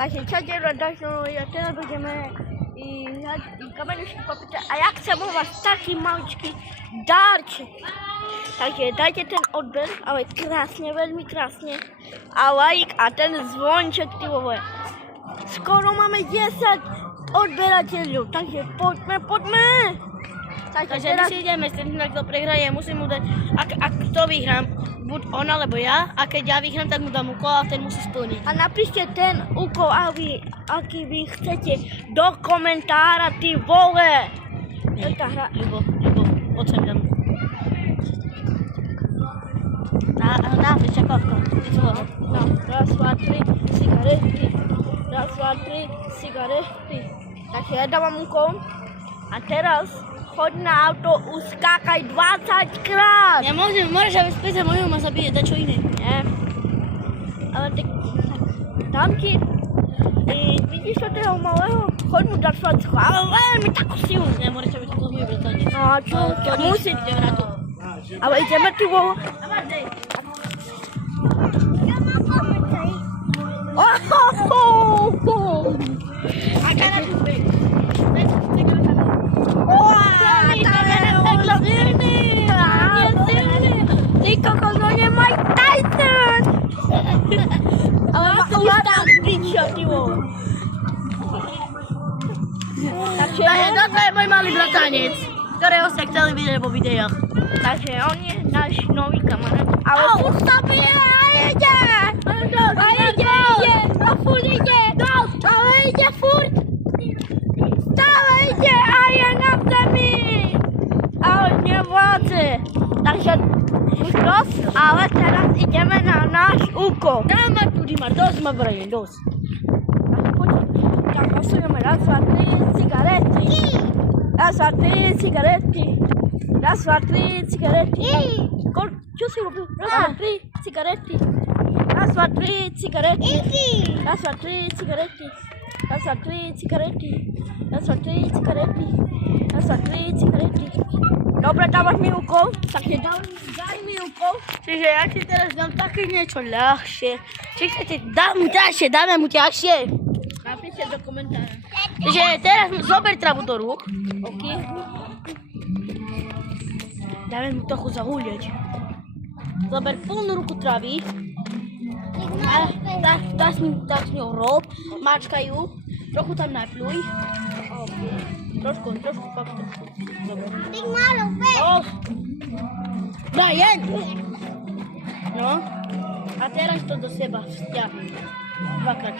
Takže čaute, ja teraz budeme hrať kamenušky popite a ja chcem od vás taký maličký dárček. Takže dajte ten odber, ale krásne, veľmi krásne. A like a ten zvonček, ty vole. Skoro máme 10 odberateľov, takže poďme. Takže teraz... my si ideme, ten, kto prehraje, musím mu dať, ak to vyhrám, buď on alebo ja, a keď ja vyhrám, tak mu dám úkol a ten musí splniť. A napíšte ten úkol, aký vy chcete, do komentára, ty vole. Ľubo, poď sem tam. Na čakávka. No, raz, dva, tri, cigarety. Raz, dva, tri, cigarety. Takže ja dávam úkol. A teraz choď na auto, uskákaj 20 krát. Ja môžeš aby späť mojho ma zabije, dať čo iné. Nie. Ale tak dám ti. Vidíš toho malého? Choď mu dať facku, ale veľmi takú silu. Ja môžeš, aby to môj bratanec. No a čo? To musí. Ideme na to. Ale ideme tu vo... Ty kokos, no nie Mike Tyson! Ale ma tam pičo, ty vole. Takže toto je môj malý bratanec, ktorého ste chceli vidieť vo videách. Takže on je náš nový kamarát. Ale furt sa bije a ide! A furt ide! Ale ide furt! Stále ide a je na zemi! Ale nevládze. Takže už dosť, ale teraz ideme na náš úkol. Dáma tu, Dimar, dosť ma vrajím, dosť. Tak posujeme raz, dva, tri, cigarety. Raz, dva, tri, cigarety. Raz, dva, tri, cigarety. Čo si robil? Raz, dva, tri, cigarety. Raz, dva, tri, cigarety. Raz, dva, tri, cigarety. Raz, dva, tri, cigarety. Raz, dva, tri, cigarety. Raz, dva, tri, cigarety. Dobre, dávaš mi úkol? Takže daj mi úkol. Čiže ja ti teraz dám také niečo ľahšie. Či chcete, dáme mu ťažšie. Napíšte do komentára. Čiže teraz zober travu do rúk. OK. Dáme mu trochu zahúľať. Zober plnú ruku travy. A dá s ňou rob. Mačkaj ju. Trochu tam napľuj. Trošku, fakt trošku. Dobre. Ty malo, Brian! No. A teraz to do seba vzťah. Dvakrát.